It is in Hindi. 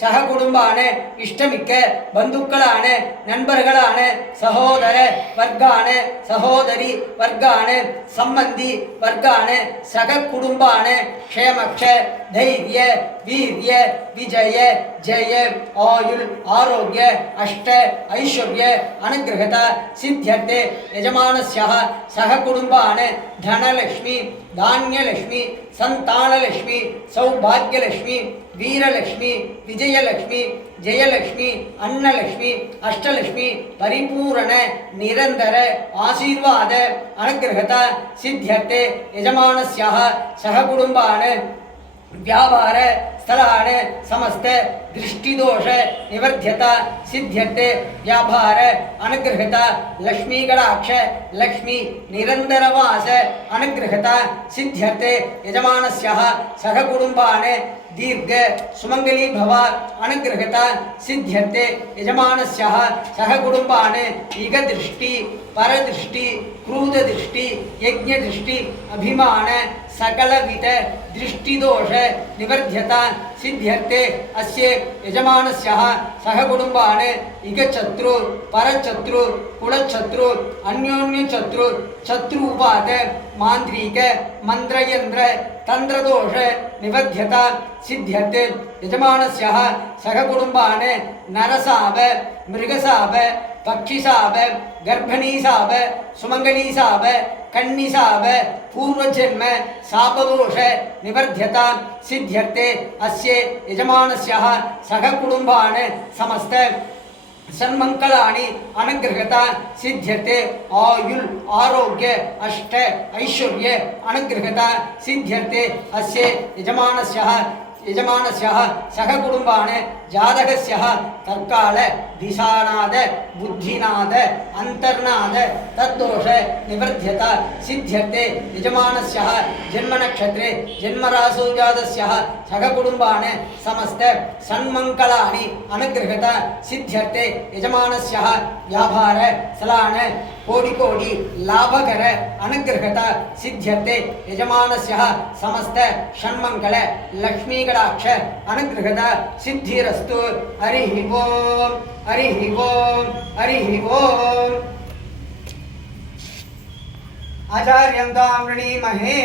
सह कुान इष्टमिक बंधुक सहोदर वर्ग सहोदरी वर्ग संबंधी वर्ग सह कुान क्षेम धैर्य वीर विजय जय आयु आरोग्य अष्ट ऐश्वर्य अनुग्रहता सिद्ध्यते यजमान सह कुान धनलक्ष्मी धान्यलक्ष्मी संतानलक्ष्मी सौभाग्यलक्ष्मी वीरलक्ष्मी विजयलक्ष्मी जयलक्ष्मी अन्नलक्ष्मी अष्टलक्ष्मी परिपूर्ण निरंतर आशीर्वाद अनुग्रहता सिद्ध्यते यजमान सह कुटुंबान ವ್ಯಾಪಾರ ಸ್ಥಳಾನ ಸಮಸ್ತ ದೃಷ್ಟಿದೋಷ ನಿವರ್ಧ್ಯತ ಸಿದ್ಧ್ಯತೆ ವ್ಯಾಪಾರ ಅನುಗ್ರಹತ ಲಕ್ಷ್ಮೀಗಣಾಕ್ಷ ಲಕ್ಷ್ಮೀ ನಿರಂತರವಾಸ ಅನುಗ್ರಹತ ಸಿದ್ಧ್ಯತೆ ಯಜಮಾನಸ್ಯ ಸಹ ಕುಟುಂಬಾನ ದೀರ್ಘ ಸುಮಂಗಲಿ ಭವ ಅನುಗ್ರಹತ ಸಿದ್ಧ್ಯತೆ ಯಜಮಾನಸ್ಯ ಸಹ ಕುಟುಂಬಾನ ಈಗ ದೃಷ್ಟಿ ಪರದೃಷ್ಟಿ ಕ್ರೂರ ದೃಷ್ಟಿ ಯಜ್ಞ ದೃಷ್ಟಿ निबध्यता सिद्ध्यर्थे अस्य यजमानस्यः सहकुटुम्बान् इगशत्रु परशत्रु कुलशत्रु अन्योन्यशत्रु शत्रूपात मान्त्रीक मन्त्रयन्त्र तन्त्रदोष निबध्यत सिद्ध्यर्थे यजमानस्यः सहकुटुम्बान् नरसाप मृगसाप பக்ஷிசாப கர்ப்பணீசாப சுமங்கலீசாப கன்னிசாப பூர்வஜன்ம சாபதோஷ நிவர்த்தியதாம் சித்தியர்த்தே அஸ்ய यजमान सह सहकुटुम्बान् समस्त सन्मङ्गलानि अनुग्रहता सिद्ध्यते आयु आरोग्य अष्ट ऐश्वर्य अनुग्रहता सिद्ध्यते अस्य यजमानस्यः यजमानस्यः सहकुटुम्बान् जातकस्यः तर्काल दिशानाद, बुद्धिनाद, अन्तर्नाद जन्मनक्षत्रे, जन्मरासौ जातस्यः सहकुटुम्बान् समस्त सन्मङ्गलानि अनुगृहत व्यापार, सलान्, कोटिकोटि, लाभकर अनुगृहत सिद्ध्यर्थे यजमानस्यः, समस्त వెంకటాక్ష అనుగ్రహద సిద్ధిరస్తు హరి ఓం హరి ఓం హరి ఓం ఆచార్యం తామృణీమహే